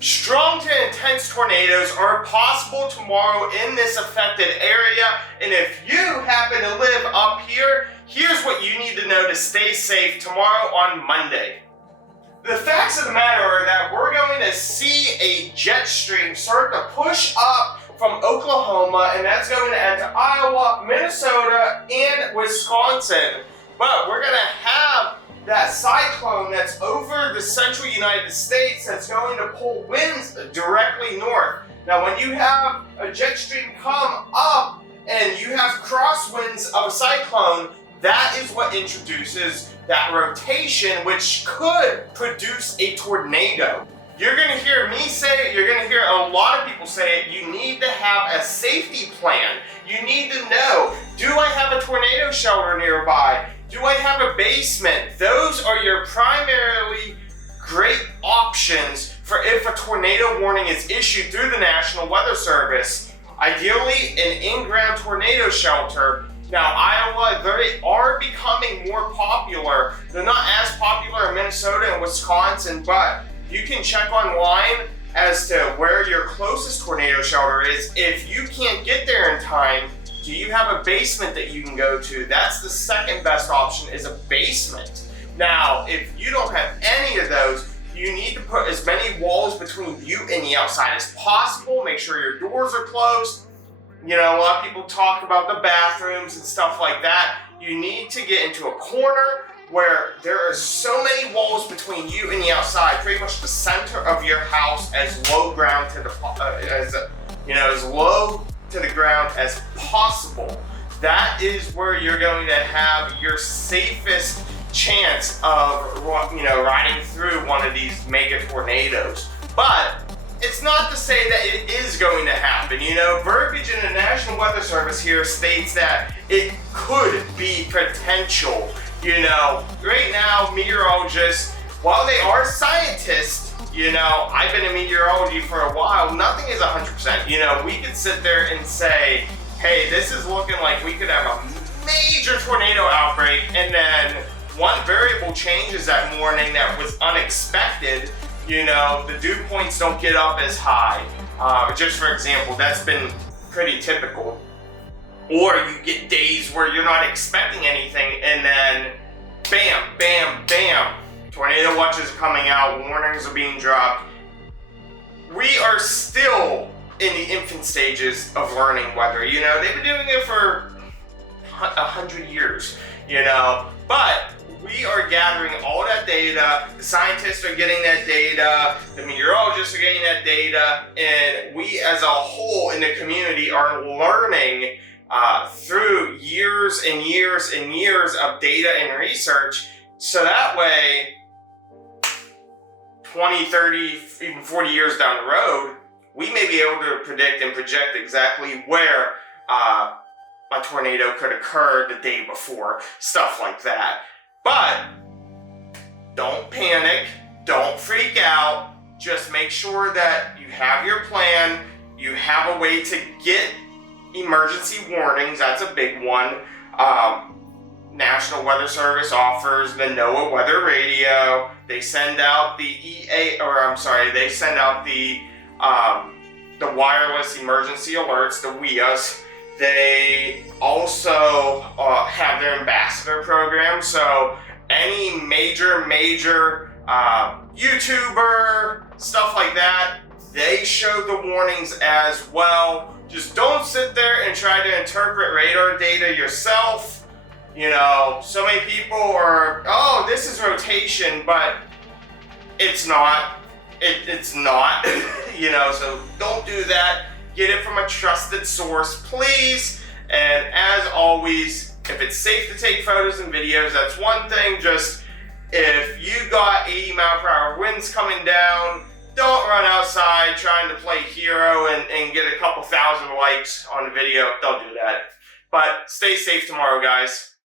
Strong to intense tornadoes are possible tomorrow in this affected area, and if you happen to live up here, here's what you need to know to stay safe tomorrow on Monday. The facts of the matter are that we're going to see a jet stream start to push up from Oklahoma, and that's going to enter Iowa, Minnesota, and Wisconsin. But we're going to have that cyclone that's over the central United States that's going to pull winds directly north. Now, when you have a jet stream come up and you have crosswinds of a cyclone, that is what introduces that rotation, which could produce a tornado. You're going to hear me say it, you're going to hear a lot of people say it, you need to have a safety plan. You need to know, do I have a tornado shelter nearby? Do I have a basement? Those are your primarily great options for if a tornado warning is issued through the National Weather Service. Ideally, an in-ground tornado shelter. Now, Iowa, they are becoming more popular. They're not as popular in Minnesota and Wisconsin, but you can check online as to where your closest tornado shelter is. If you can't get there in time, do you have a basement that you can go to? That's the second best option, is a basement. Now, if you don't have any of those, you need to put as many walls between you and the outside as possible. Make sure your doors are closed. You know, a lot of people talk about the bathrooms and stuff like that. You need to get into a corner where there are so many walls between you and the outside, pretty much the center of your house, as low ground to the as low to the ground as possible. That is where you're going to have your safest chance of riding through one of these mega tornadoes. But it's not to say that it is going to happen. You know, verbiage in the National Weather Service here states that it could be potential. You know, right now, meteorologists, while they are scientists, you know, I've been in meteorology for a while, nothing is 100%. You know, we could sit there and say, hey, this is looking like we could have a major tornado outbreak, and then one variable changes that morning that was unexpected. You know, the dew points don't get up as high. Just for example, that's been pretty typical. Or you get days where you're not expecting anything, and then bam, bam, bam, tornado watches are coming out, warnings are being dropped. We are still in the infant stages of learning weather. You know, they've been doing it for 100 years, you know, but we are gathering all that data, the scientists are getting that data, the meteorologists are getting that data, and we as a whole in the community are learning through years and years and years of data and research, so that way 20, 30, even 40 years down the road, we may be able to predict and project exactly where a tornado could occur the day before, stuff like that. But don't panic, don't freak out, just make sure that you have your plan, you have a way to get emergency warnings. That's a big one. National Weather Service offers the NOAA Weather Radio. They send out the they send out the wireless emergency alerts, the WEAs. They also have their ambassador program, so any major YouTuber, stuff like that, they show the warnings as well. Just don't sit there and try to interpret radar data yourself. You know, so many people are, oh, this is rotation, but it's not. It's not, you know, so don't do that. Get it from a trusted source, please. And as always, if it's safe to take photos and videos, that's one thing. Just if you got 80 mile per hour winds coming down, don't run outside trying to play hero and get a couple thousand likes on the video. Don't do that. But stay safe tomorrow, guys.